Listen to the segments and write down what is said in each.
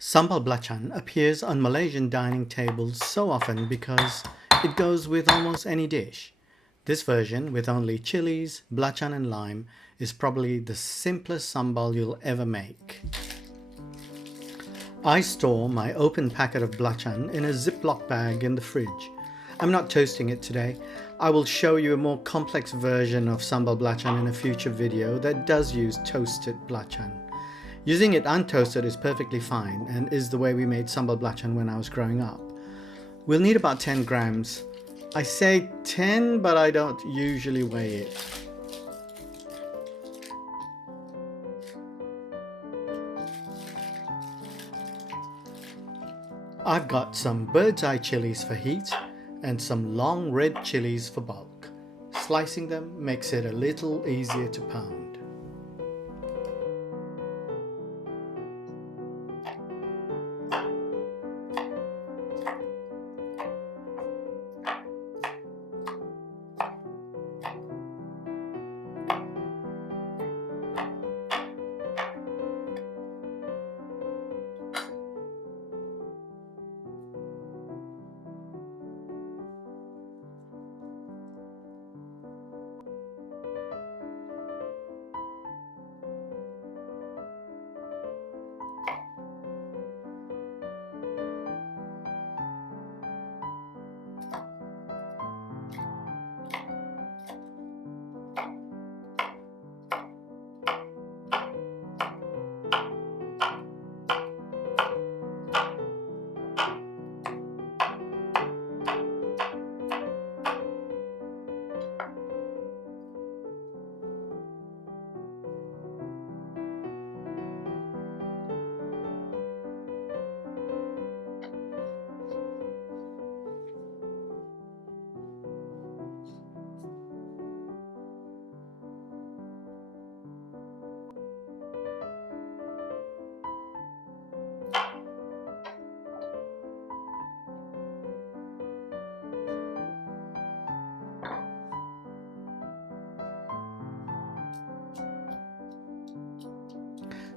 Sambal Belacan appears on Malaysian dining tables so often because it goes with almost any dish. This version, with only chilies, belacan and lime, is probably the simplest sambal you'll ever make. I store my open packet of belacan in a Ziploc bag in the fridge. I'm not toasting it today. I will show you a more complex version of sambal belacan in a future video that does use toasted belacan. Using it untoasted is perfectly fine and is the way we made sambal belacan when I was growing up. We'll need about 10 grams. I say 10, but I don't usually weigh it. I've got some bird's eye chilies for heat and some long red chilies for bulk. Slicing them makes it a little easier to pound.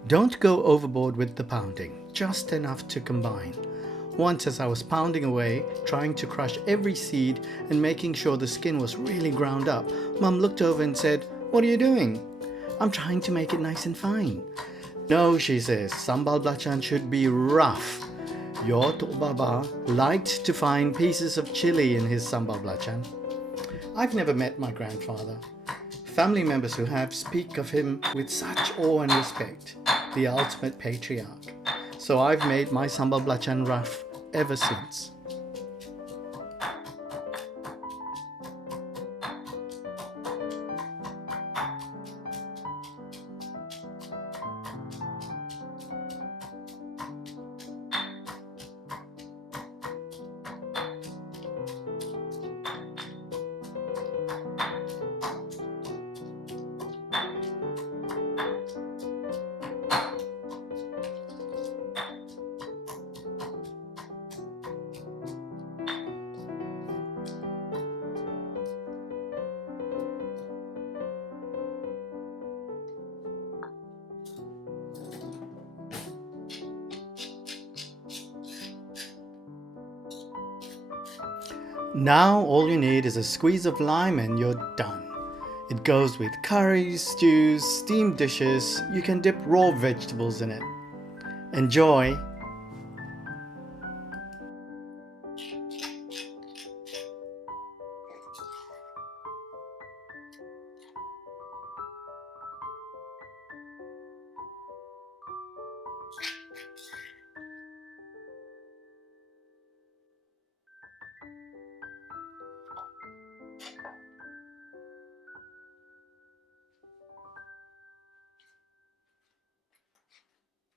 Don't go overboard with the pounding, just enough to combine. Once as I was pounding away, trying to crush every seed and making sure the skin was really ground up, Mum looked over and said, "What are you doing?" "I'm trying to make it nice and fine." "No," she says, "sambal belacan should be rough." Your Tok Baba liked to find pieces of chili in his sambal belacan. I've never met my grandfather. Family members who have speak of him with such awe and respect, the ultimate patriarch. So I've made my sambal belacan rough ever since. Now all you need is a squeeze of lime and you're done. It goes with curries, stews, steamed dishes. You can dip raw vegetables in it. Enjoy!